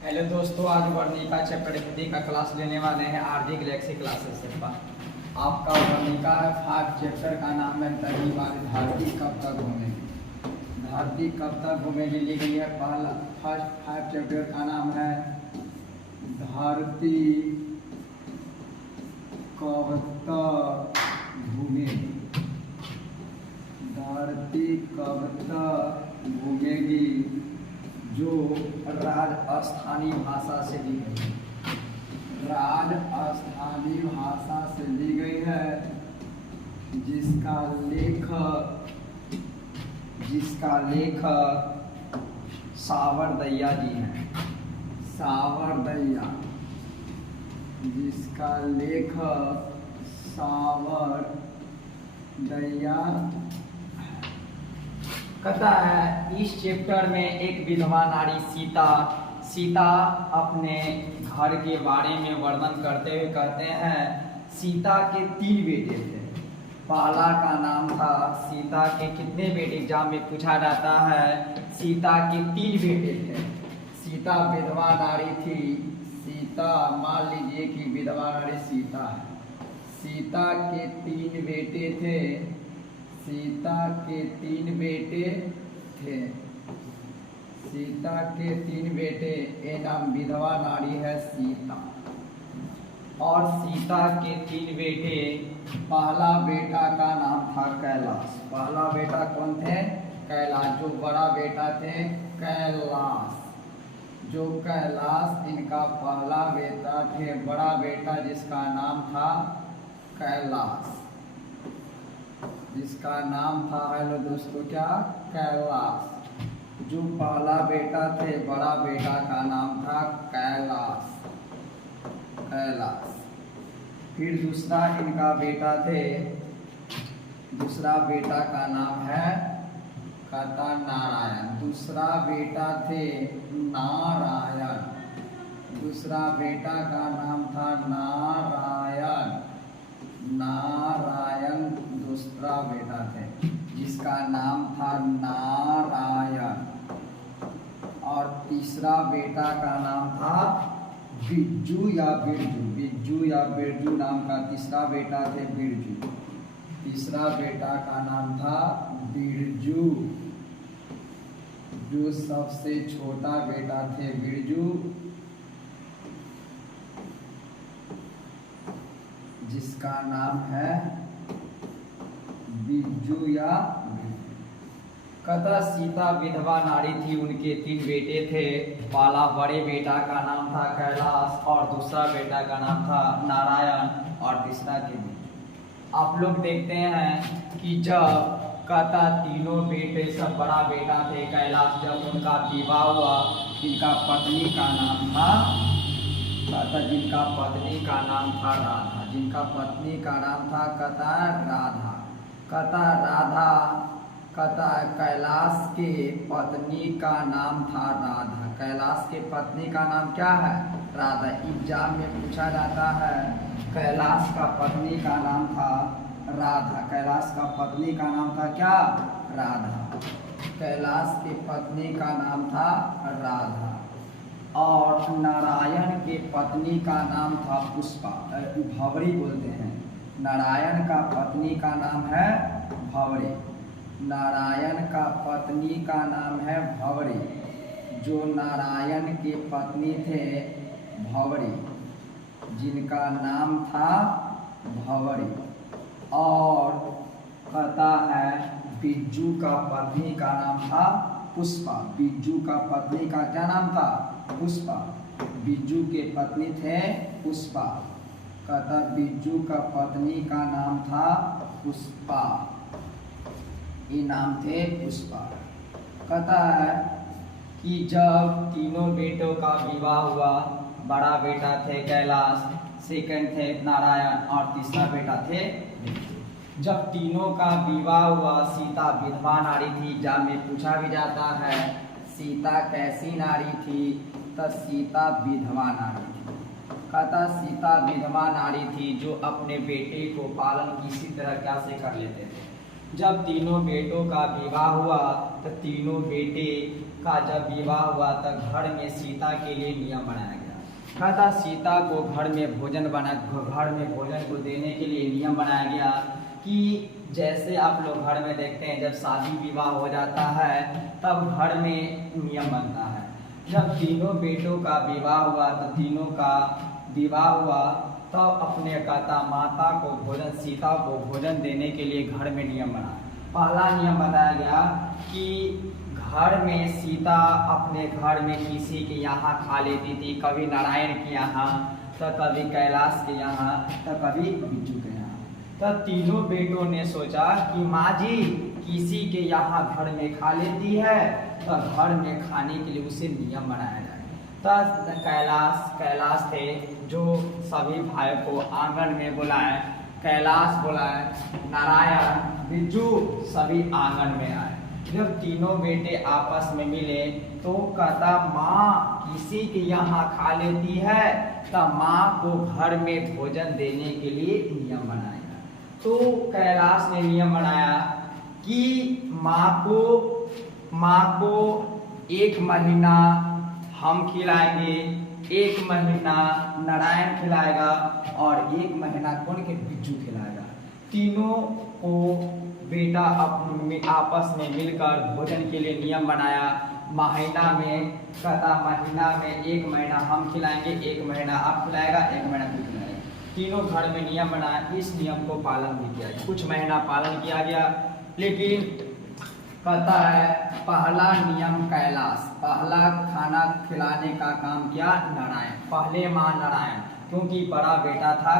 Hello दोस्तों, आज Varnika chapter Hindi का क्लास लेने वाले हैं आरजी गैलेक्सी क्लासेस से। आपका वर्णिका है 5 चैप्टर का नाम है पहली बार धरती कब तक घूमेगी। धरती कब तक घूमेगी ली गई है। पहला फर्स्ट 5 चैप्टर का नाम है धरती कब तक घूमेगी। धरती कब तक घूमेगी जो राजस्थानी भाषा से ली गई है। राजस्थानी भाषा से ली गई है, जिसका लेखक सावरदैया जी हैं। सावरदैया, जिसका लेखक सावरदैया कहता है इस चैप्टर में एक विधवा नारी सीता अपने घर के बारे में वर्णन करते हुए कहते हैं सीता के 3 बेटे थे। पहला का नाम था सीता के कितने बेटे एग्जाम में पूछा जाता है। सीता के 3 बेटे थे। सीता विधवा नारी थी। सीता मान लीजिए कि विधवा नारी सीता है। सीता के 3 बेटे थे। सीता के 3 बेटे थे। सीता के 3 बेटे, ये नाम विधवा नारी है सीता। और सीता के 3 बेटे, पहला बेटा का नाम था कैलाश। पहला बेटा कौन थे? कैलाश। जो बड़ा बेटा थे कैलाश। जो कैलाश इनका पहला बेटा थे, बड़ा बेटा जिसका नाम था कैलाश, जिसका नाम था, हेलो दोस्तों, क्या? कैलाश। जो पहला बेटा थे, बड़ा बेटा का नाम था कैलाश। फिर दूसरा इनका बेटा थे, दूसरा बेटा का नाम है कहता नारायण। दूसरा बेटा थे नारायण। दूसरा बेटा का नाम था नारायण। नारायण दूसरा बेटा थे, जिसका नाम था नारायण। और तीसरा बेटा का नाम था बिरजू या बिरजू। बिरजू या बिरजू नाम का तीसरा बेटा थे बिरजू। तीसरा बेटा का नाम था बिरजू। जो सबसे छोटा बेटा थे बिरजू, जिसका नाम है बिरजू या कहता सीता विधवा नारी थी। उनके 3 बेटे थे। पहला बड़े बेटा का नाम था कैलाश और दूसरा बेटा का नाम था नारायण और तीसरा के बिरजू। आप लोग देखते हैं कि जब कहता तीनों बेटे, सब बड़ा बेटा थे कैलाश, जब उनका विवाह हुआ, जिनका पत्नी का नाम था कहता, जिनका पत्नी का नाम था राधा। जिनका पत्नी का नाम था कहता राधा। कहता राधा, कहता कैलाश के पत्नी का नाम था राधा। कैलाश के पत्नी का नाम क्या है? राधा। एग्जाम में पूछा जाता है कैलाश का पत्नी का नाम था राधा। कैलाश का पत्नी का नाम था क्या? राधा। कैलाश की पत्नी का नाम था राधा। और नारायण के पत्नी का नाम था पुष्पा, भंवरी बोलते हैं। नारायण का पत्नी का नाम है भंवरी। नारायण का पत्नी का नाम है भंवरी। जो नारायण के पत्नी थे भंवरी, जिनका नाम था भंवरी। और कहता है बिरजू का पत्नी का नाम था पुष्पा। बिरजू का पत्नी का क्या नाम था? पुष्पा। बिरजू के पत्नी थे पुष्पा। कहता बिरजू का पत्नी का नाम था पुष्पा। ये नाम थे पुष्पा। कहता है कि जब तीनों बेटों का विवाह हुआ, बड़ा बेटा थे कैलाश, सेकंड थे नारायण और तीसरा बेटा थे बिरजू। जब तीनों का विवाह हुआ, सीता विधवा नारी थी। एग्जाम में पूछा भी जाता है सीता कैसी नारी थी, तो सीता विधवा नारी थी। कहता सीता विधवा नारी थी जो अपने बेटे को पालन किसी तरह कैसे कर लेते थे। जब तीनों बेटों का विवाह हुआ तो तीनों बेटे का जब विवाह हुआ तब घर में सीता के लिए नियम बनाया गया। कहता सीता को घर में भोजन को देने के लिए नियम बनाया गया कि जैसे आप लोग घर में देखते हैं जब शादी विवाह हो जाता है तब घर में नियम बनता है। जब तीनों बेटों का विवाह हुआ तो तीनों का विवाह हुआ तब अपने कहता माता को भोजन सीता को भोजन देने के लिए घर में नियम बना। पहला नियम बताया गया कि घर में सीता अपने घर में किसी के यहाँ खा लेती थी, कभी नारायण के यहाँ तो कभी कैलाश के यहाँ तो कभी बिज्जू के यहाँ। तो तीनों बेटों ने सोचा कि माँ जी किसी के यहाँ घर में खा लेती है तो घर में खाने के लिए उसे नियम बनाया जाए। तो कैलाश थे जो सभी भाई को आंगन में बुलाए, कैलाश बुलाए, नारायण बिज्जू सभी आंगन में आए। जब तीनों बेटे आपस में मिले तो कहता माँ किसी के यहाँ खा लेती है तो माँ को घर में भोजन देने के लिए नियम बनाया। तो कैलाश ने नियम बनाया कि माँ को 1 महीना हम खिलाएंगे, 1 महीना नारायण खिलाएगा और 1 महीना कौन के बिज्जू खिलाएगा। तीनों को बेटा आपस में मिलकर भोजन के लिए नियम बनाया। महीना में 1 महीना हम खिलाएंगे, 1 महीना आप खिलाएगा, 1 महीना भी खिलाएगा। तीनों घर में नियम बनाया। इस नियम को पालन भी किया गया। कुछ महीना पालन किया गया, लेकिन कहता है पहला नियम कैलाश, पहला खाना खिलाने का काम किया नारायण, पहले माँ नारायण, क्योंकि बड़ा बेटा था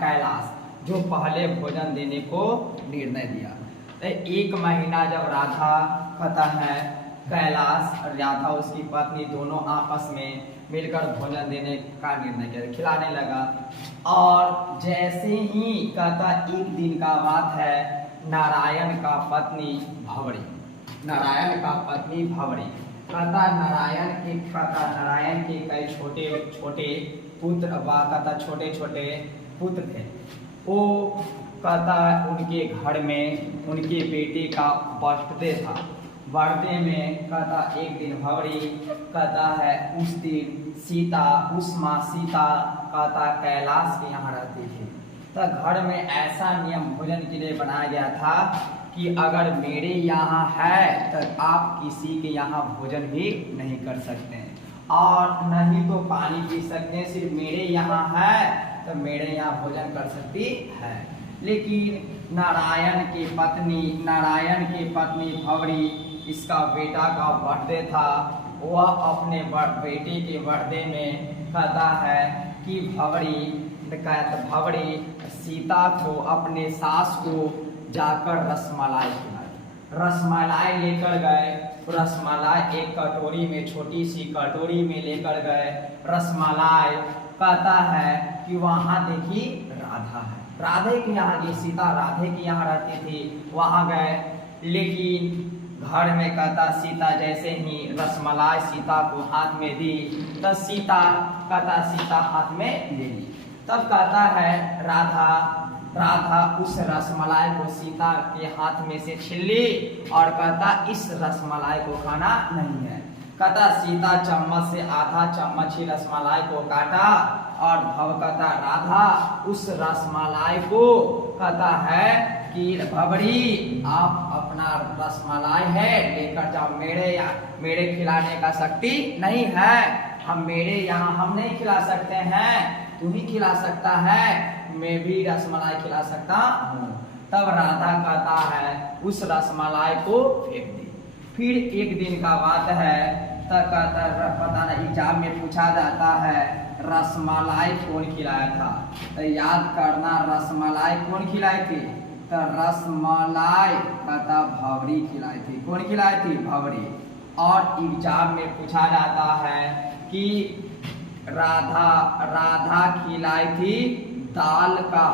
कैलाश जो पहले भोजन देने को निर्णय दिया। 1 महीना जब राधा कहता है कैलाश और राधा उसकी पत्नी दोनों आपस में मिलकर भोजन देने का निर्णय किया, खिलाने लगा। और जैसे ही कहता 1 दिन का बात है, नारायण का पत्नी भवरी कहता नारायण के कई छोटे पुत्र थे। वो कहता उनके घर में उनके बेटे का बर्थडे में कहता एक दिन भवरी कहता है उस दिन सीता कहता कैलाश के यहाँ रहती थी। तो घर में ऐसा नियम भोजन के लिए बनाया गया था कि अगर मेरे यहाँ है तो आप किसी के यहाँ भोजन भी नहीं कर सकते हैं और नहीं तो पानी पी सकते हैं, सिर्फ मेरे यहाँ है तो मेरे यहाँ भोजन कर सकती है। लेकिन नारायण की पत्नी भवरी, इसका बेटा का बर्थडे था, वह अपने बेटे के बर्थडे में कहता है कि भवरी सीता को अपने सास को जाकर रसमलाई लेकर गए। रसमलाई एक कटोरी में, छोटी सी कटोरी में लेकर गए रसमलाई। कहता है कि वहाँ देखी राधा है, राधे के यहाँ गई, सीता राधे के यहाँ रहती थी, वहाँ गए। लेकिन घर में कहता सीता जैसे ही रसमलाई सीता को हाथ में दी तब सीता हाथ में ले ली। तब कहता है राधा उस रसमलाई को सीता के हाथ में से छीन ली और कहता इस रसमलाई को खाना नहीं है। कहता सीता चम्मच से आधा चम्मच ही रसमलाई को काटा और कहता राधा उस रसमलाई को कहता है कि भवरी आप अपना रसमलाई है लेकर जाओ, मेरे खिलाने का शक्ति नहीं है, मेरे यहाँ हम नहीं खिला सकते हैं, तू ही खिला सकता है, मैं भी रसमलाई खिला सकता हूँ। तब राधा कहता है उस रसमलाई को फेंक दी। फिर एक दिन का बात है, तब कहता पता नहीं एग्जाम में पूछा जाता है रसमलाई कौन खिलाया था, तो याद करना रसमलाई कौन खिलाई थी। तो रसमलाई कहता भवरी खिलाई थी। कौन खिलाई थी? भवरी। और एग्जाम में पूछा जाता है कि राधा खिलाई थी दाल का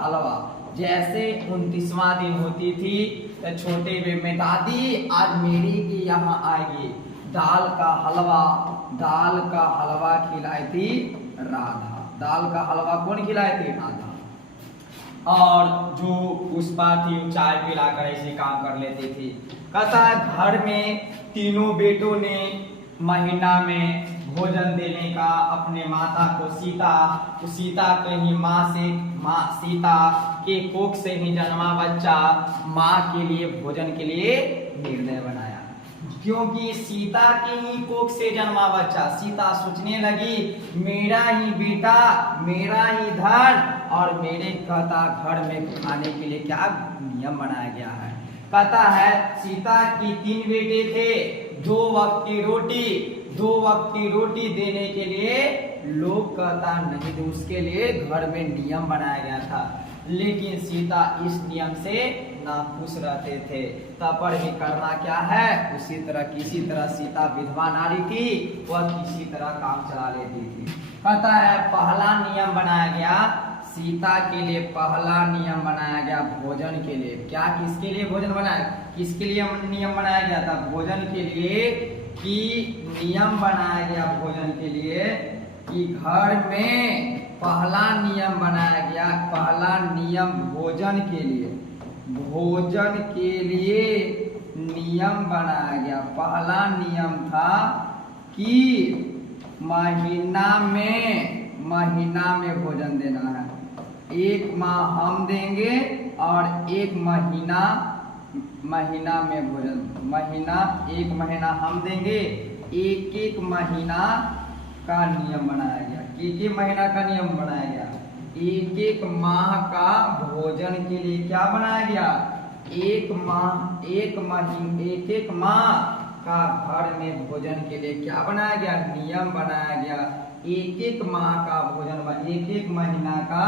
हलवा। जैसे 29वां दिन होती थी तो छोटे बे में दादी आज मेरी के यहाँ आएगी, दाल का हलवा खिलाई थी राधा। दाल का हलवा कौन खिलाई थी? राधा। और जो पुष्पा थी चाय पिलाकर ऐसे काम कर लेती थी। कहता है घर में तीनों बेटों ने महीना में भोजन देने का अपने माता को सीता के ही माँ सीता के कोख से ही जन्मा बच्चा माँ के लिए भोजन के लिए निर्णय बनाया। क्योंकि सीता के ही कोख से जन्मा बच्चा, सीता सोचने लगी मेरा ही बेटा, मेरा ही धन और मेरे कहता घर में खाने के लिए क्या नियम बनाया गया है। कहता है सीता की 3 बेटे थे, 2 वक्त की रोटी देने के लिए लोग कहता नहीं तो उसके लिए घर में नियम बनाया गया था। लेकिन सीता इस नियम से नाखुश रहते थे। तब पर भी करना क्या है, किसी तरह सीता विधवा नारी थी, वह किसी तरह काम चला लेती थी। कहता है पहला नियम बनाया गया सीता के लिए, पहला नियम बनाया गया भोजन के लिए। क्या किसके लिए भोजन बनाया, किसके लिए नियम बनाया गया था, भोजन के लिए। कि नियम बनाया गया भोजन के लिए कि घर में पहला नियम बनाया गया, पहला नियम भोजन के लिए नियम बनाया गया। पहला नियम था कि महीना में भोजन देना है। 1 माह हम देंगे और 1 महीना में भोजन, 1 महीना हम देंगे, 1 महीना का नियम बनाया गया। 1 महीना का नियम बनाया गया। 1 माह का भोजन के लिए क्या बनाया गया, 1 माह का घर में भोजन के लिए क्या बनाया गया, नियम बनाया गया। 1 माह का भोजन, 1 महीना का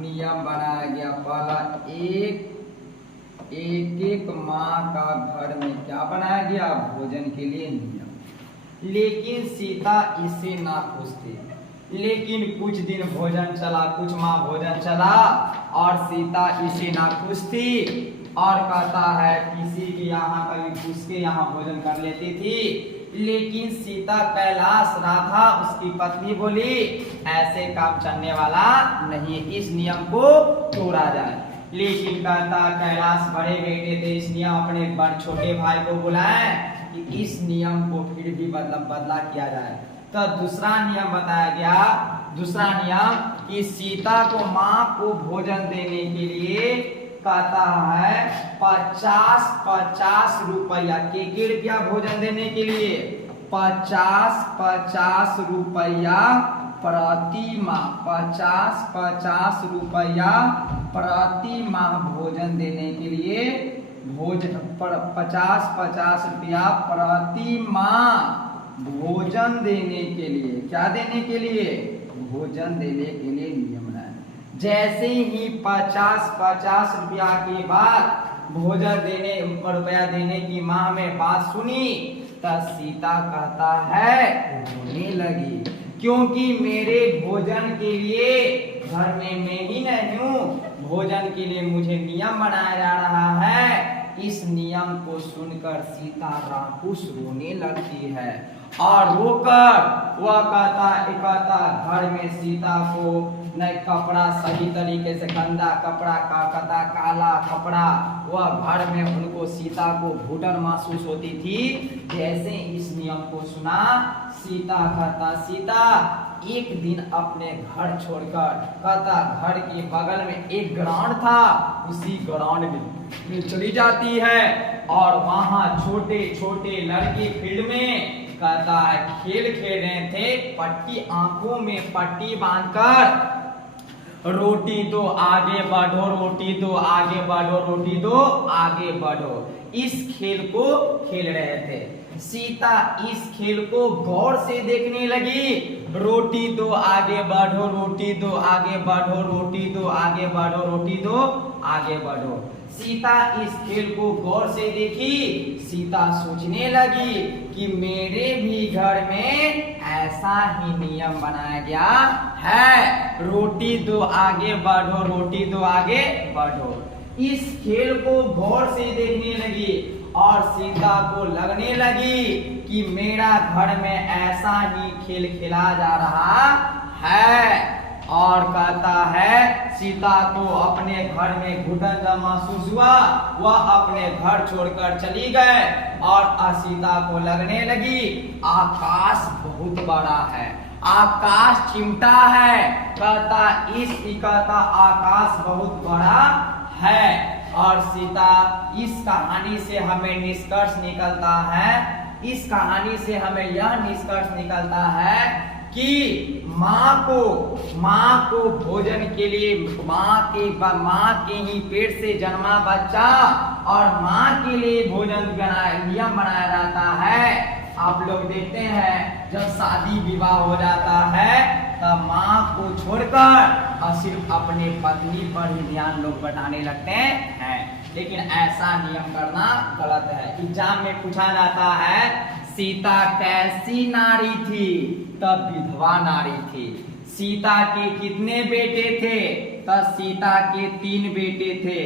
नियम बनाया गया। पहला 1 माह का घर में क्या बनाया गया, भोजन के लिए नियम। लेकिन सीता इससे नाखुश थी। लेकिन कुछ दिन भोजन चला, कुछ माह भोजन चला और सीता इससे नाखुश थी और कहता है किसी के यहाँ कभी घुस के यहाँ भोजन कर लेती थी। लेकिन सीता कैलाश राधा उसकी पत्नी बोली ऐसे काम चलने वाला नहीं, इस नियम को तोड़ा जाए। लेकिन कहता कैलाश बड़े बेटे थे, इस नियम अपने छोटे भाई को बुलाए कि इस नियम को फिर भी बदला किया जाए। तो दूसरा नियम बताया गया, दूसरा नियम कि सीता को माँ को भोजन देने के लिए कहता है 50 रुपया, के रुपया भोजन देने के लिए 50 रुपया प्रति माह, 50 रुपया प्रति माह भोजन देने के लिए, 50 रुपया प्रति माह भोजन देने के लिए, क्या देने के लिए, भोजन देने के लिए नियम है। जैसे ही 50 रुपया के बाद भोजन देने रुपया देने की माँ में बात सुनी तब सीता कहता है रोने लगी, क्योंकि मेरे भोजन के लिए घर में मैं ही नहीं हूँ, भोजन के लिए मुझे नियम बनाया जा रहा है। इस नियम को सुनकर सीता राकुश रोने लगती है और रोकर वह कहता घर में सीता को न कपड़ा सही तरीके से, गंदा कपड़ा का कहता काला कपड़ा, वह घर में उनको सीता को घुटन महसूस होती थी। जैसे इस नियम को सुना सीता सीता एक दिन अपने घर छोड़कर कहता घर के बगल में एक ग्राउंड था, उसी ग्राउंड में चली जाती है और वहां छोटे छोटे लड़के फील्ड में कहता है खेल खेल रहे थे, पट्टी आंखों में पट्टी बांधकर रोटी दो आगे बढ़ो, रोटी दो आगे बढ़ो, रोटी दो आगे बढ़ो, इस खेल को खेल रहे थे। सीता इस खेल को गौर से देखने लगी, रोटी दो आगे बढ़ो, रोटी दो आगे बढ़ो, रोटी दो आगे बढ़ो, रोटी दो आगे बढ़ो। सीता इस खेल को गौर से देखी, सीता सोचने लगी कि मेरे भी घर में ऐसा ही नियम बनाया गया है, रोटी दो आगे बढ़ो, रोटी दो आगे बढ़ो। इस खेल को गौर से देखने लगी और सीता को लगने लगी कि मेरा घर में ऐसा ही खेल खेला जा रहा है। और कहता है सीता को अपने घर में घुटन जब महसूस हुआ, वह अपने घर छोड़कर चली गए और सीता को लगने लगी आकाश बहुत बड़ा है, आकाश चिमटा है। कहता आकाश बहुत बड़ा है। और सीता, इस कहानी से हमें निष्कर्ष निकलता है, इस कहानी से हमें यह निष्कर्ष निकलता है कि माँ को भोजन के लिए माँ के ही पेट से जन्मा बच्चा और माँ के लिए भोजन नियम बनाया जाता है। आप लोग देखते हैं जब शादी विवाह हो जाता है तब माँ को छोड़कर सिर्फ अपने पत्नी पर ही ध्यान लोग बटाने लगते हैं, लेकिन ऐसा नियम करना गलत है। एग्जाम में पूछा जाता है सीता कैसी नारी थी? तब विधवा नारी थी। सीता के कितने बेटे थे? तब सीता के 3 बेटे थे।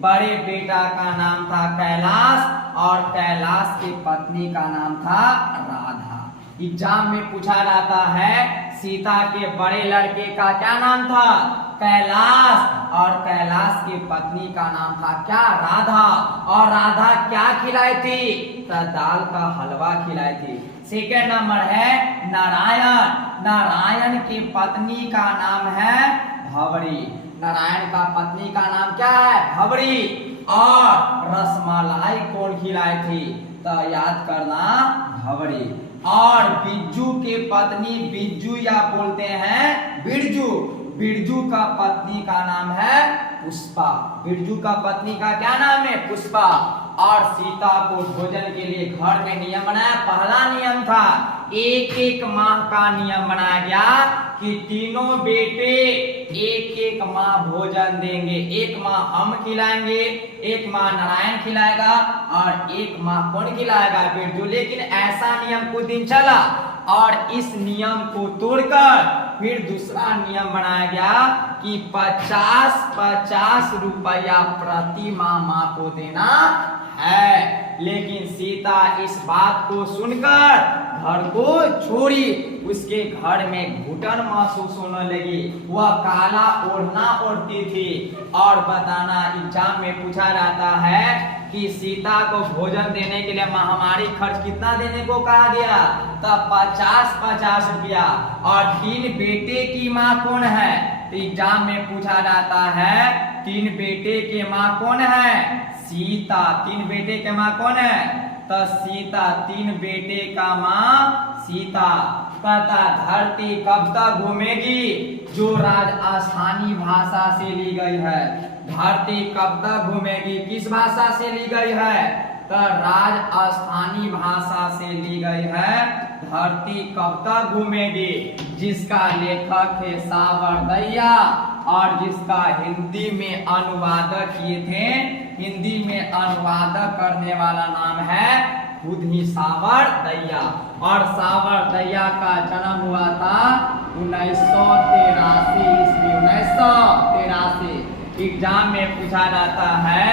बड़े बेटा का नाम था कैलाश और कैलाश की पत्नी का नाम था राधा। एग्जाम में पूछा जाता है सीता के बड़े लड़के का क्या नाम था? कैलाश, और कैलाश की पत्नी का नाम था क्या? राधा। और राधा क्या खिलाई थी? तो दाल का हलवा खिलाई थी। सेकेंड नंबर है नारायण। नारायण की पत्नी का नाम है भंवरी। नारायण का पत्नी का नाम क्या है? भंवरी। और रसमलाई कौन खिलाई थी? तो याद करना, भंवरी। और बिज्जू के पत्नी, बिज्जू या बोलते हैं बिरजू, बिरजू का पत्नी का नाम है पुष्पा। बिरजू का पत्नी का क्या नाम है? पुष्पा। और सीता को भोजन के लिए घर में नियम बनाया। पहला नियम था 1-1 माह का नियम बनाया गया कि तीनों बेटे 1-1 माह भोजन देंगे। 1 माह हम खिलाएंगे, 1 माह नारायण खिलाएगा और 1 माह कौन खिलाएगा? बिरजू। लेकिन ऐसा नियम कुछ दिन चला और इस नियम को तोड़कर फिर दूसरा नियम बनाया गया कि 50-50 रुपया प्रति माह को देना है। लेकिन सीता इस बात को सुनकर घर को छोड़ी। उसके घर में घुटन महसूस होने लगी, वह काला ओढ़ना ओढ़ती थी। और बताना, एग्जाम में पूछा जाता है कि सीता को भोजन देने के लिए महामारी खर्च कितना देने को कहा गया? तब 50-50 रुपया। और 3 बेटे की माँ कौन है? तो एग्जाम में पूछा जाता है 3 बेटे के माँ कौन है? सीता। 3 बेटे के माँ कौन है? तो सीता। 3 बेटे का माँ सीता। कहता धरती कब तक घूमेगी? जो राजस्थानी भाषा से ली गई है। धरती कब तक घूमेगी किस भाषा से ली गई है? तो राजस्थानी भाषा से ली गई है। धरती कब तक घूमेगी, जिसका लेखक है सावरदैया और जिसका हिंदी में अनुवादक किए थे, हिंदी में अनुवादक करने वाला नाम है खुद ही सावरदैया। और सावरदैया का जन्म हुआ था 1983 ईस्वी। 1983। एग्जाम में पूछा जाता है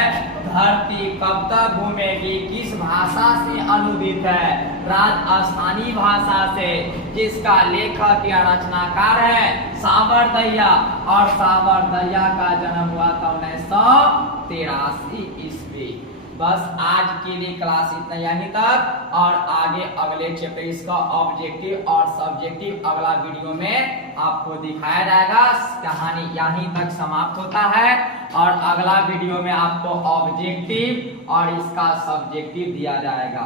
धरती कब तक घूमेगी किस भाषा से अनुदित है? राजस्थानी भाषा से, जिसका लेखक या रचनाकार है सावरदैया। और सावरदैया का जन्म हुआ था 1983 ईस्वी। बस आज के लिए क्लास इतना यहीं तक, और आगे अगले चैप्टर इसका ऑब्जेक्टिव और सब्जेक्टिव अगला वीडियो में आपको दिखाया जाएगा। कहानी यहीं तक समाप्त होता है और अगला वीडियो में आपको ऑब्जेक्टिव और इसका सब्जेक्टिव दिया जाएगा।